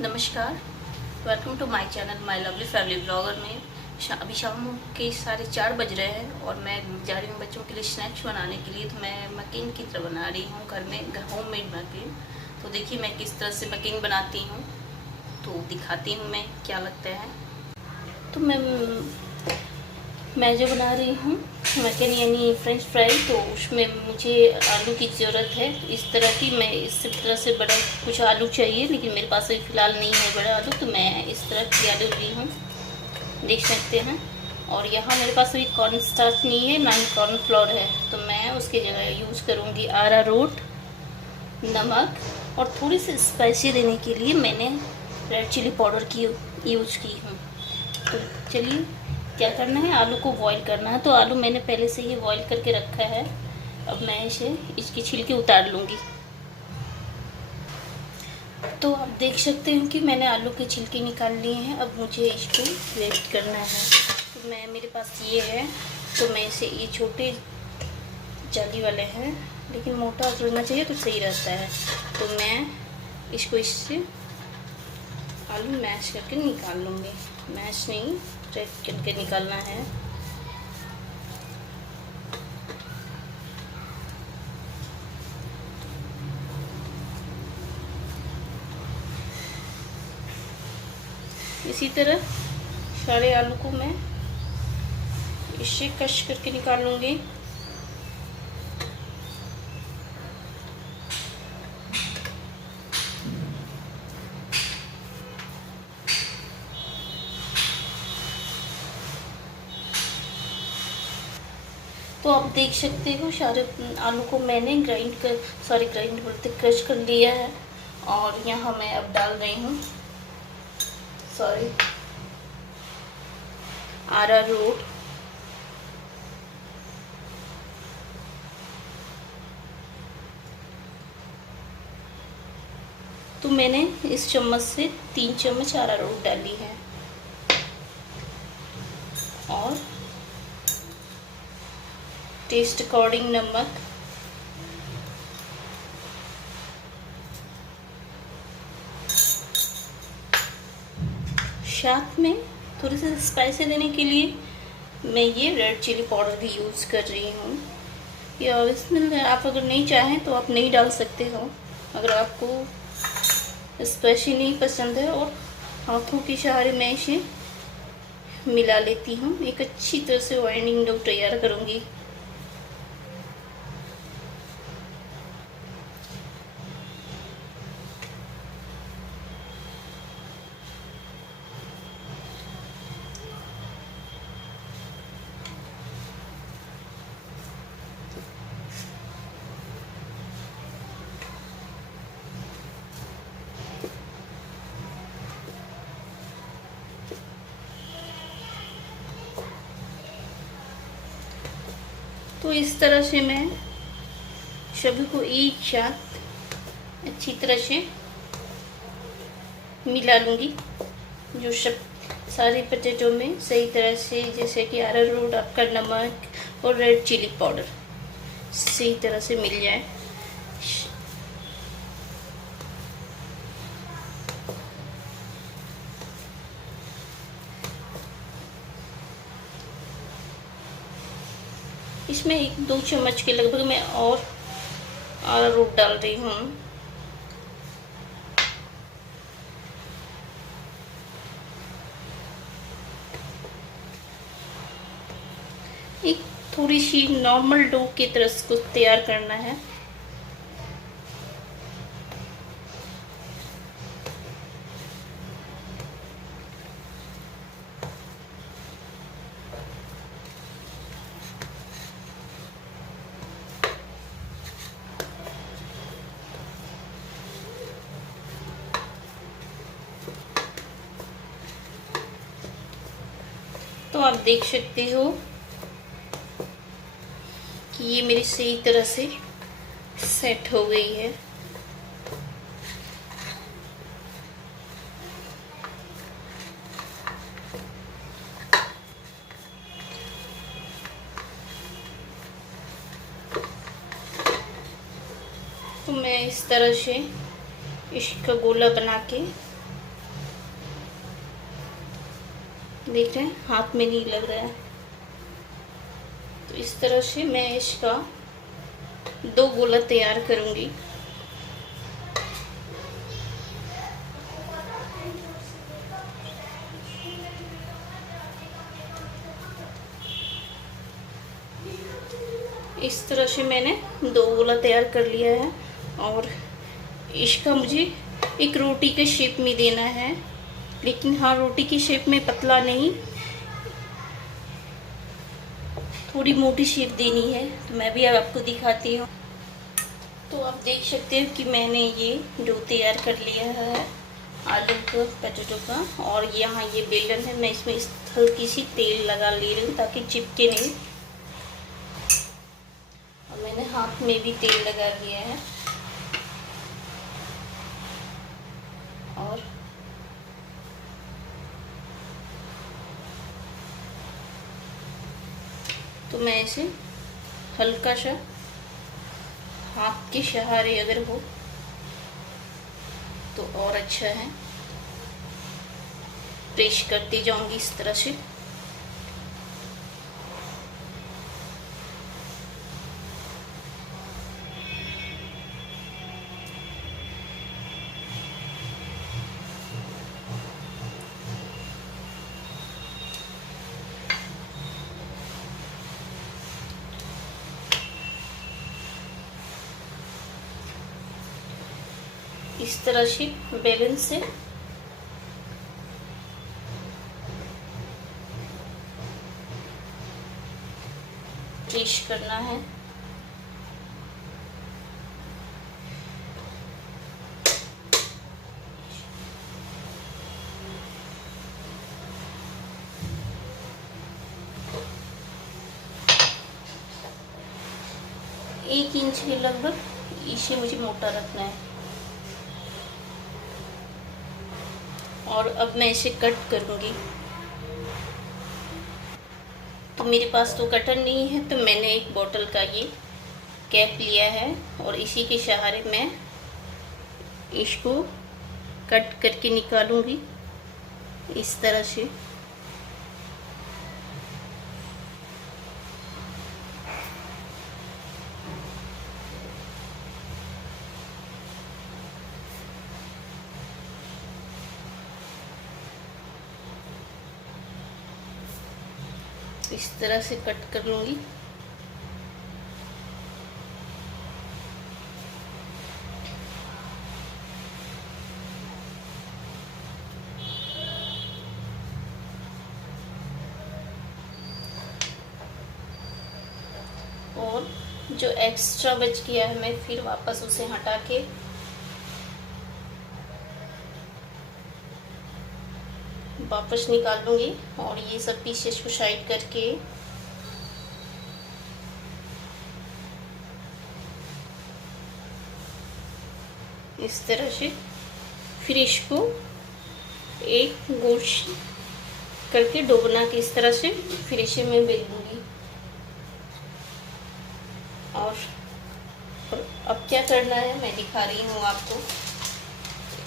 नमस्कार, welcome to my channel my lovely family blogger में। अभी शाम के 4:30 बज रहे हैं और मैं जा रही हूँ बच्चों के लिए स्नैक्स बनाने के लिए। तो मैं मकीन की तरह बना रही हूँ घर में, होममेड मकीन। तो देखिए मैं किस तरह से मकीन बनाती हूँ, तो दिखाती हूँ मैं क्या लगता है। तो मैं जो बना रही हूँ मकीन यानी फ्रेंच फ्राई, तो उसमें मुझे आलू की ज़रूरत है इस तरह की। मैं इस तरह से बड़ा कुछ आलू चाहिए, लेकिन मेरे पास अभी फ़िलहाल नहीं है बड़ा आलू, तो मैं इस तरह की आलू ली हूँ, देख सकते हैं। और यहाँ मेरे पास अभी कॉर्न स्टार्च नहीं है, ना ही कॉर्न फ्लोर है, तो मैं उसकी जगह यूज़ करूँगी अरारोट, नमक और थोड़ी सी स्पाइसी देने के लिए मैंने रेड चिली पाउडर की यूज़ की हूँ। तो चलिए क्या करना है, आलू को बॉईल करना है। तो आलू मैंने पहले से ही बॉईल करके रखा है। अब मैं इसकी छिलके उतार लूँगी। तो आप देख सकते हैं कि मैंने आलू के छिलके निकाल लिए हैं। अब मुझे इसको वेस्ट करना है। तो मेरे पास ये है, तो मैं इसे, ये छोटे जाली वाले हैं लेकिन मोटा रहना चाहिए तो सही रहता है। तो मैं इसको इससे आलू मैश करके निकाल लूँगी। मैश नहीं, क्रैक करके निकालना है। इसी तरह सारे आलू को मैं इससे कश करके निकाल लूँगी। तो आप देख सकते हो सारे आलू को मैंने क्रश कर लिया है। और यहाँ मैं अब डाल रही हूँ अरारोट, तो मैंने इस चम्मच से 3 चम्मच अरारोट डाली है। और टेस्ट अकॉर्डिंग नमक, साथ में थोड़ी सी स्पाइसी देने के लिए मैं ये रेड चिली पाउडर भी यूज़ कर रही हूँ। ये ऑप्शनल है, आप अगर नहीं चाहें तो आप नहीं डाल सकते हो। अगर आपको स्पाइसी नहीं पसंद है, और हाथों के सहारे मैं इसे मिला लेती हूँ। एक अच्छी तरह से वाइंडिंग डो तैयार करूँगी। तो इस तरह से मैं सभी को एक साथ अच्छी तरह से मिला लूँगी, जो सब सारे पोटैटो में सही तरह से, जैसे कि अरारोट, आपका नमक और रेड चिली पाउडर सही तरह से मिल जाए। इसमें 1-2 चम्मच के लगभग मैं और अरारोट डाल रही हूँ। एक थोड़ी सी नॉर्मल डो की तरह इसको तैयार करना है। तो आप देख सकते हो कि ये मेरी सही तरह से सेट हो गई है। तो मैं इस तरह से इसका गोला बना के देख रहे हैं हाथ में नहीं लग रहा है। तो इस तरह से मैं इसका 2 गोला तैयार करूंगी। इस तरह से मैंने 2 गोला तैयार कर लिया है और इसका मुझे एक रोटी के शेप में देना है, लेकिन हाँ रोटी की शेप में पतला नहीं, थोड़ी मोटी शेप देनी है। तो मैं भी अब आपको दिखाती हूँ। तो आप देख सकते हो कि मैंने ये डो तैयार कर लिया है आलू का, पोटैटो का। और यहाँ ये बेलन है, मैं इसमें हल्की सी तेल लगा ले रही हूँ ताकि चिपके नहीं। और मैंने हाथ में भी तेल लगा लिया है। और तो मैं इसे हल्का सा हाथ के सहारे अगर हो तो और अच्छा है, प्रेस करती जाऊंगी इस तरह से। इस तरह से बेलन से प्रेस करना है। एक इंच के लगभग इसे मुझे मोटा रखना है। और अब मैं इसे कट करूंगी। तो मेरे पास तो कटर नहीं है, तो मैंने एक बोतल का ये कैप लिया है और इसी के सहारे मैं इसको कट करके निकालूंगी इस तरह से। इस तरह से कट कर लूंगी। और जो एक्स्ट्रा बच गया है मैं फिर वापस उसे हटा के वापस निकाल लूंगी। और ये सब पीसेस को साइड करके इस तरह से फिर इसको एक गोल करके डो बना के इस तरह से फिर इसे मैं बेल दूंगी। और अब क्या करना है मैं दिखा रही हूँ आपको।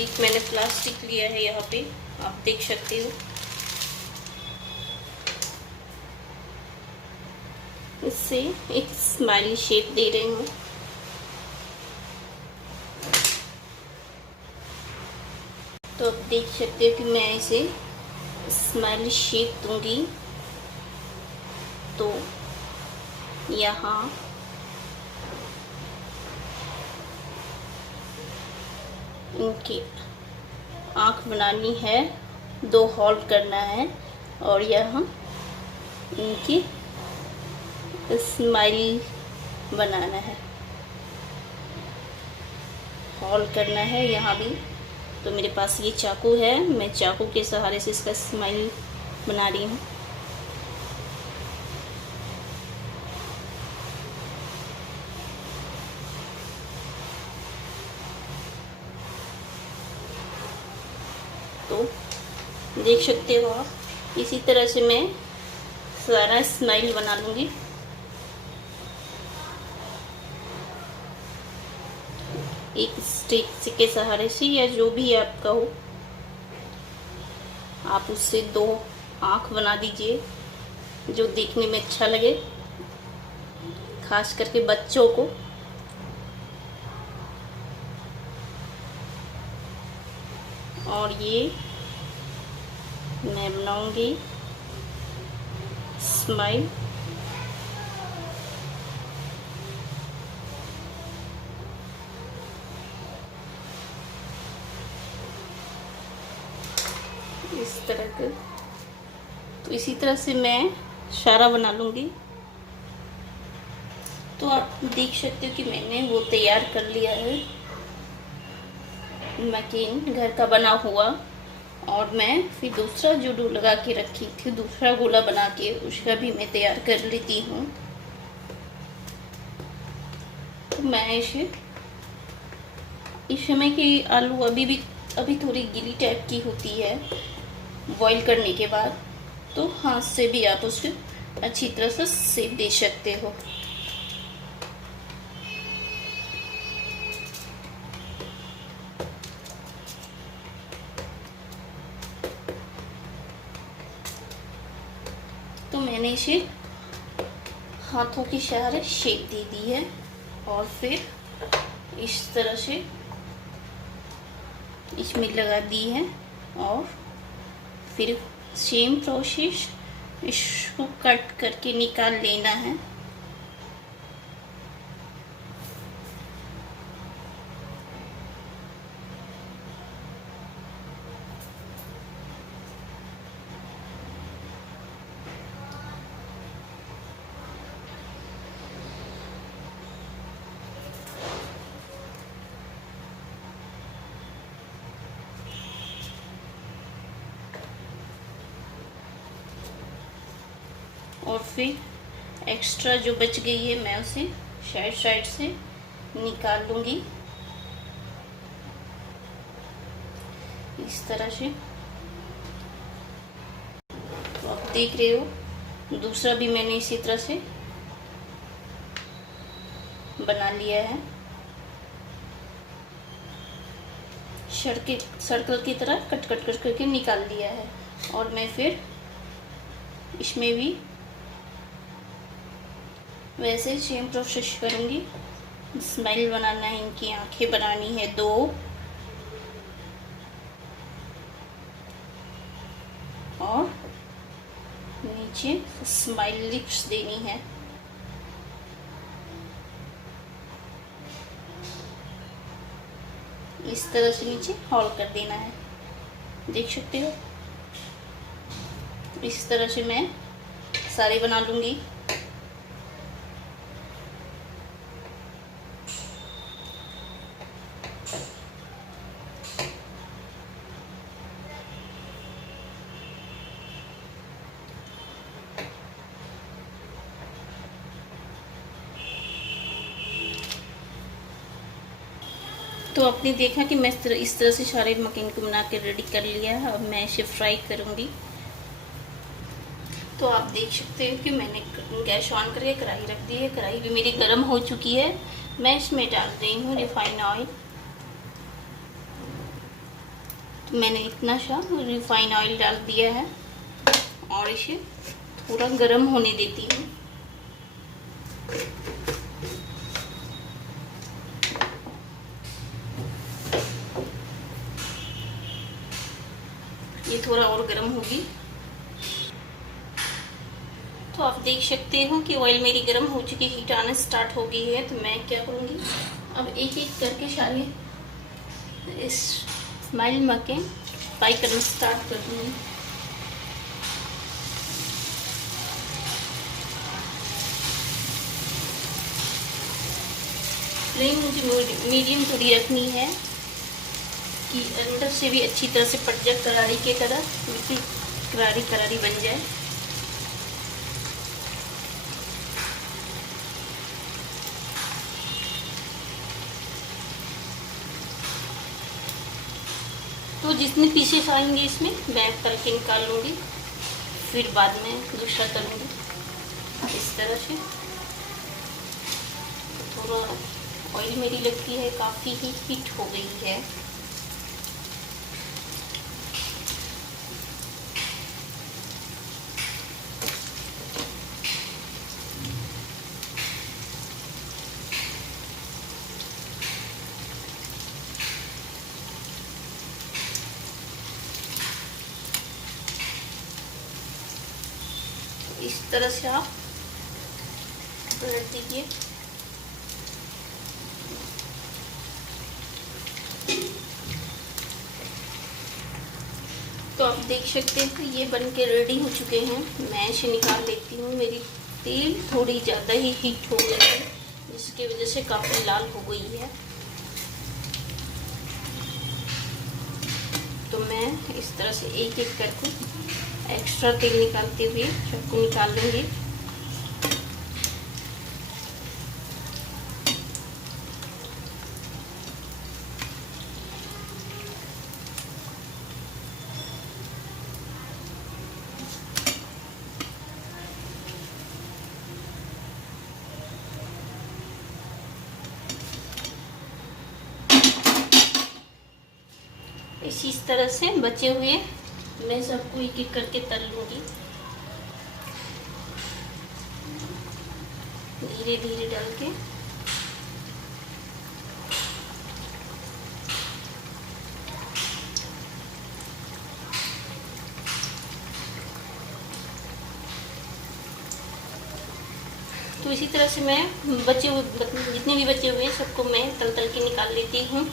एक मैंने प्लास्टिक लिया है, यहाँ पे आप देख सकते हो। इससे एक स्माइली शेप दे रही हूँ। तो आप देख सकते हो कि मैं इसे स्माइली शेप दूंगी। तो यहाँ इनकी आँख बनानी है, 2 होल करना है और यहाँ इनकी स्माइल बनाना है, होल करना है यहाँ भी। तो मेरे पास ये चाकू है, मैं चाकू के सहारे से इसका स्माइल बना रही हूँ। तो देख सकते हो आप, इसी तरह से मैं सारा स्माइल बना लूँगी। एक स्टिक के सहारे से या जो भी आपका हो, आप उससे 2 आँख बना दीजिए जो देखने में अच्छा लगे, खास करके बच्चों को। और ये मैं बनाऊंगी स्माइल। इस तरह के, तो इसी तरह से मैं सारा बना लूँगी। तो आप देख सकते हो कि मैंने वो तैयार कर लिया है मकीन घर का बना हुआ। और मैं फिर दूसरा जो डो लगा के रखी थी, दूसरा गोला बना के उसका भी मैं तैयार कर लेती हूँ। तो मैं इस समय की आलू अभी थोड़ी गीली टाइप की होती है बॉईल करने के बाद, तो हाथ से भी आप उसको अच्छी तरह से सेक दे सकते हो। तो मैंने इसे हाथों के सहारे शेप दे दी है और फिर इस तरह से इसमें लगा दी है। और फिर सेम प्रोसेस, इसको कट करके निकाल लेना है। और फिर एक्स्ट्रा जो बच गई है मैं उसे साइड से निकाल लूँगी इस तरह से। तो आप देख रहे हो दूसरा भी मैंने इसी तरह से बना लिया है, सर्कल की तरह कट करके निकाल लिया है। और मैं फिर इसमें भी वैसे सेम प्रोसेस करूँगी। स्माइल बनाना है, इनकी आंखें बनानी है 2, और नीचे स्माइल लिप्स देनी है। इस तरह से नीचे हॉल कर देना है, देख सकते हो। इस तरह से मैं सारे बना लूँगी। तो आपने देखा कि मैं इस तरह से सारे मकीन को बना के रेडी कर लिया है। अब मैं इसे फ्राई करूँगी। तो आप देख सकते हो कि मैंने गैस ऑन करके कढ़ाई रख दी है। कढ़ाई भी मेरी गर्म हो चुकी है। मैं इसमें डाल रही हूँ रिफाइंड ऑयल। तो मैंने इतना सा रिफाइंड ऑयल डाल दिया है और इसे थोड़ा गर्म होने देती हूँ। ये थोड़ा और गर्म होगी। तो आप देख सकते हो कि ऑयल मेरी गर्म हो चुकी है, हीट आना स्टार्ट हो गई है। तो मैं क्या करूँगी, अब एक एक करके सारे इस स्माइल मकेन फ्राई करना स्टार्ट कर दूँगी। फ्लेम मुझे मीडियम थोड़ी रखनी है कि अंदर से भी अच्छी तरह से पक जाए, करारी के तरह बिल्कुल करारी करारी बन जाए। तो जितने पीसेस आएंगे इसमें मैं तल के निकाल लूँगी, फिर बाद में दूसरा तलूँगी इस तरह से। थोड़ा ऑयल मेरी लगती है काफ़ी ही हीट हो गई है। इस तरह से आप पलट दीजिए। तो आप देख सकते हैं कि ये बन के रेडी हो चुके हैं। मैं इसे निकाल लेती हूँ। मेरी तेल थोड़ी ज़्यादा ही हीट हो गई है, जिसकी वजह से काफ़ी लाल हो गई है। तो मैं इस तरह से एक एक करके एक्स्ट्रा तेल निकालते हुए सबको निकाल लूँगी। इसी तरह से बचे हुए मैं सबको एक एक करके तल लूँगी, धीरे धीरे डाल के। तो इसी तरह से मैं बचे हुए जितने भी बचे हुए सबको मैं तल के निकाल लेती हूँ।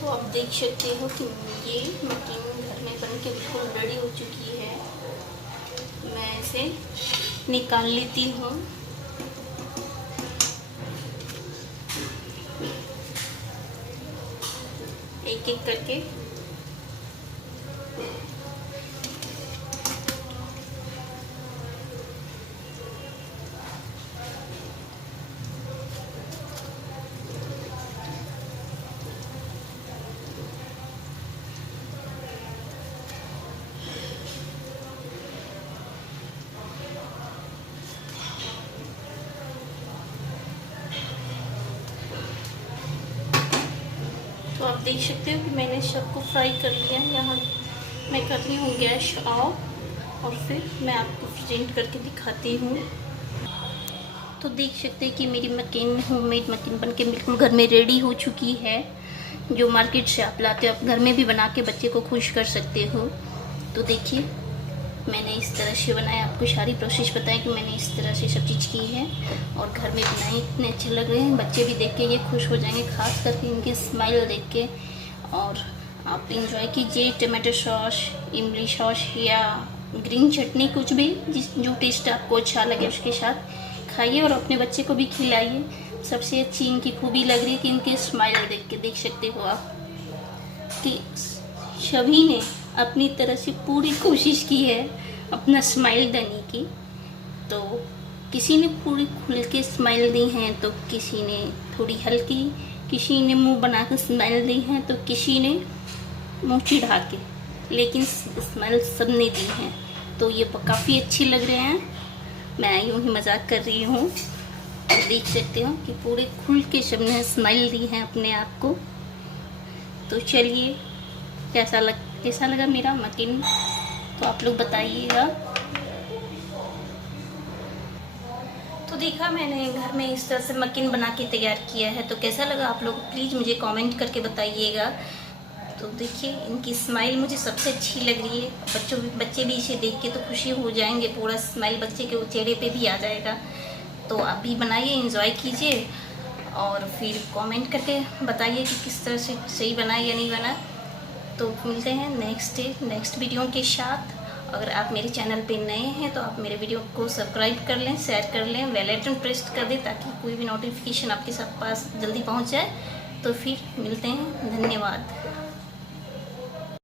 तो आप देख सकते हो कि ये मकीन घर में बन के बिल्कुल रेडी हो चुकी है। मैं इसे निकाल लेती हूँ। एक एक करके। तो आप देख सकते हो कि मैंने सबको फ्राई कर लिया है। यहाँ मैं कर रही हूँ गैस ऑफ और फिर मैं आपको प्रेजेंट करके दिखाती हूँ। तो देख सकते हैं कि मेरी मकीन होममेड मकीन बनके बिल्कुल घर में रेडी हो चुकी है। जो मार्केट से आप लाते हो आप घर में भी बना के बच्चे को खुश कर सकते हो। तो देखिए मैंने इस तरह से बनाया, आपको सारी प्रोसेस बताया कि मैंने इस तरह से सब चीज़ की है और घर में बनाए। इतने अच्छे लग रहे हैं, बच्चे भी देख के ये खुश हो जाएंगे, खास करके इनके स्माइल देख के। और आप इंजॉय कीजिए टमाटो सॉस, इमली सॉस या ग्रीन चटनी, कुछ भी जो टेस्ट आपको अच्छा लगे उसके साथ खाइए और अपने बच्चे को भी खिलाइए। सबसे अच्छी इनकी खूबी लग रही है कि इनके स्माइल देख के देख सकते हो आप कि सभी ने अपनी तरह से पूरी कोशिश की है अपना स्माइल देने की। तो किसी ने पूरी खुल के स्माइल दी हैं, तो किसी ने थोड़ी हल्की, किसी ने मुंह बना के स्माइल दी हैं, तो किसी ने मुंह चिढ़ा के, लेकिन स्माइल सब ने दी हैं। तो ये काफ़ी अच्छे लग रहे हैं। मैं यूँ ही मजाक कर रही हूँ। देख सकते हो कि पूरे खुल के सबने स्माइल दी है अपने आप को। तो चलिए कैसा लगा मेरा मकीन, तो आप लोग बताइएगा। तो देखा मैंने घर में इस तरह से मकीन बना के तैयार किया है, तो कैसा लगा आप लोग प्लीज़ मुझे कमेंट करके बताइएगा। तो देखिए इनकी स्माइल मुझे सबसे अच्छी लग रही है। बच्चे भी इसे देख के तो खुशी हो जाएंगे, पूरा स्माइल बच्चे के चेहरे पे भी आ जाएगा। तो आप भी बनाइए, एंजॉय कीजिए और फिर कमेंट करके बताइए कि किस तरह से सही बना या नहीं बना। तो मिलते हैं नेक्स्ट वीडियो के साथ। अगर आप मेरे चैनल पे नए हैं तो आप मेरे वीडियो को सब्सक्राइब कर लें, शेयर कर लें, बेल आइकन प्रेस कर दें ताकि कोई भी नोटिफिकेशन आपके पास जल्दी पहुंच जाए। तो फिर मिलते हैं, धन्यवाद।